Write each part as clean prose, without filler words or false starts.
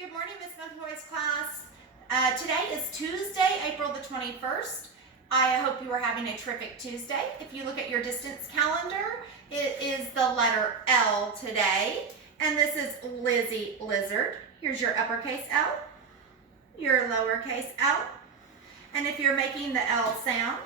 Good morning, Miss McCoy's class. Today is Tuesday, April the 21st. I hope you are having a terrific Tuesday. If you look at your distance calendar, it is the letter L today. And this is Lizzie Lizard. Here's your uppercase L, your lowercase L. And if you're making the L sound,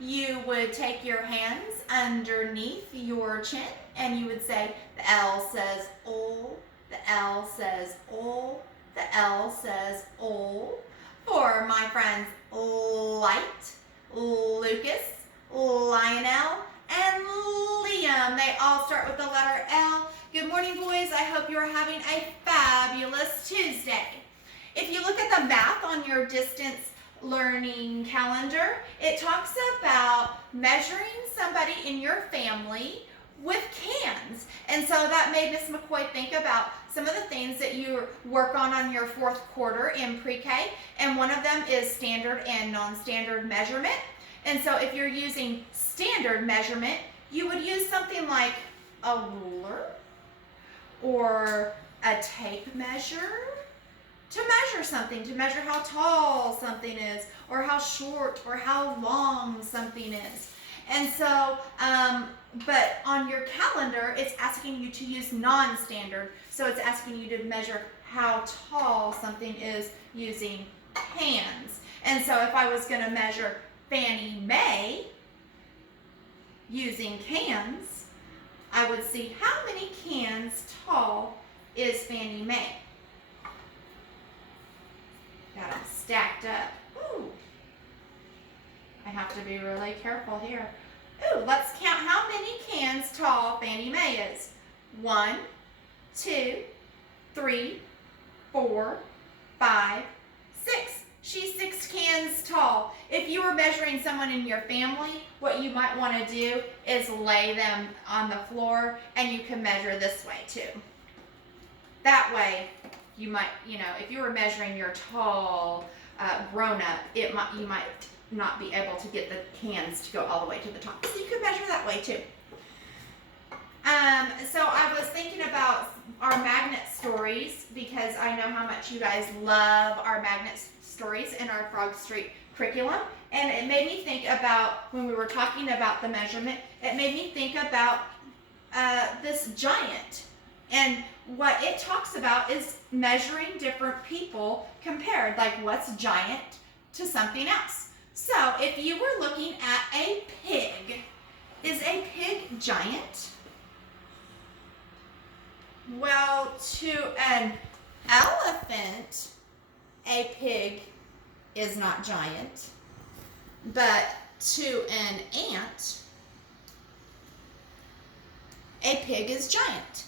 you would take your hands underneath your chin and you would say, the L says O, the L says O, the L says O. For my friends Light, Lucas, Lionel, and Liam, they all start with the letter L. Good morning, boys. I hope you are having a fabulous Tuesday. If you look at the math on your distance learning calendar, it talks about measuring somebody in your family with cans. And so that made Miss McCoy think about some of the things that you work on your fourth quarter in pre-K. And one of them is standard and non-standard measurement. And so if you're using standard measurement, you would use something like a ruler or a tape measure to measure something, to measure how tall something is, or how short or how long something is. And so, but on your calendar, it's asking you to use non-standard. So it's asking you to measure how tall something is using cans. And so if I was going to measure Fannie Mae using cans, I would see how many cans tall is Fannie Mae. Got them stacked up. Ooh. I have to be really careful here. Ooh, let's count how many cans tall Fannie Mae is. 1, 2, 3, 4, 5, 6. She's 6 cans tall. If you were measuring someone in your family, what you might want to do is lay them on the floor, and you can measure this way too. That way, you might, if you were measuring your tall grown-up, you might not be able to get the cans to go all the way to the top. So you could measure that way too. So I was thinking about our magnet stories because I know how much you guys love our magnet stories in our Frog Street curriculum. And it made me think about, when we were talking about the measurement, it made me think about this giant. And what it talks about is measuring different people compared, like what's giant to something else. So if you were looking at a pig, is a pig giant? Well, to an elephant, a pig is not giant, but to an ant, a pig is giant.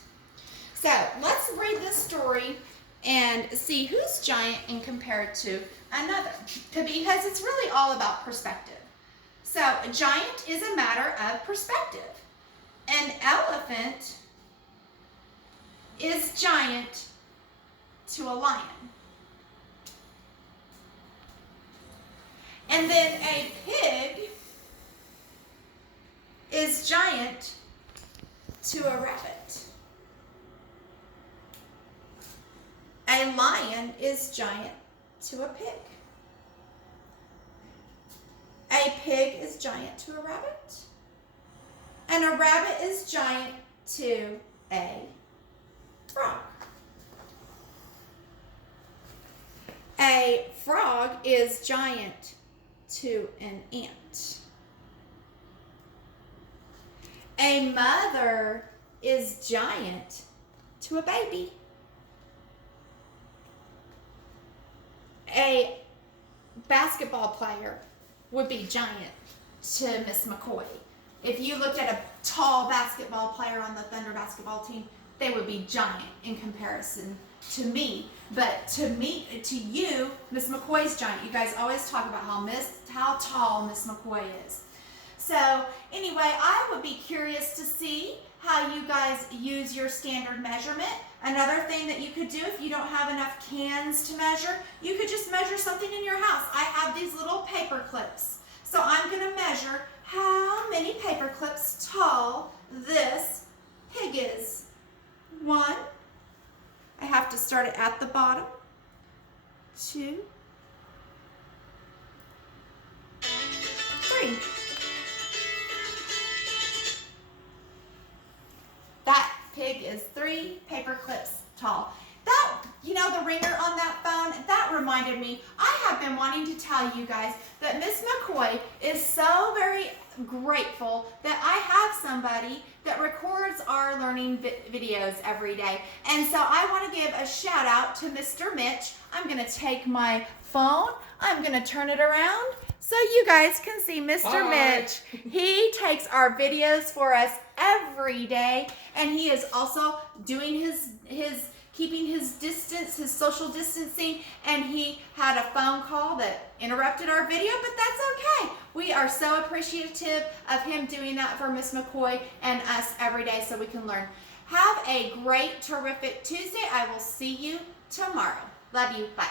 So let's read this story and see who's giant and compared to another, because it's really all about perspective. So a giant is a matter of perspective. An elephant is giant to a lion. And then a pig is giant to a rabbit. A lion is giant to a pig. A pig is giant to a rabbit. And a rabbit is giant to a frog. A frog is giant to an ant. A mother is giant to a baby. A basketball player would be giant to Miss McCoy. If you looked at a tall basketball player on the Thunder basketball team, they would be giant in comparison to me. But to you, Miss McCoy's giant. You guys always talk about how tall Miss McCoy is. So anyway, I would be curious to see how you guys use your standard measurement. Another thing that you could do if you don't have enough cans to measure, you could just measure something in your house. I have these little paper clips. So I'm going to measure how many paper clips tall this pig is. 1, I have to start it at the bottom 2, 3. That pig is 3 paper clips tall. That, you know, the ringer on that phone, that reminded me, I have been wanting to tell you guys that Miss McCoy is so very grateful that I have somebody that records our learning videos every day. And so I want to give a shout out to Mr. Mitch. I'm going to take my phone, I'm going to turn it around so you guys can see Mr. Hi. Mitch. He takes our videos for us every day, and he is also doing his keeping his distance, his social distancing, and he had a phone call that interrupted our video, but that's okay. We are so appreciative of him doing that for Miss McCoy and us every day so we can learn. Have a great, terrific Tuesday. I will see you tomorrow. Love you. Bye.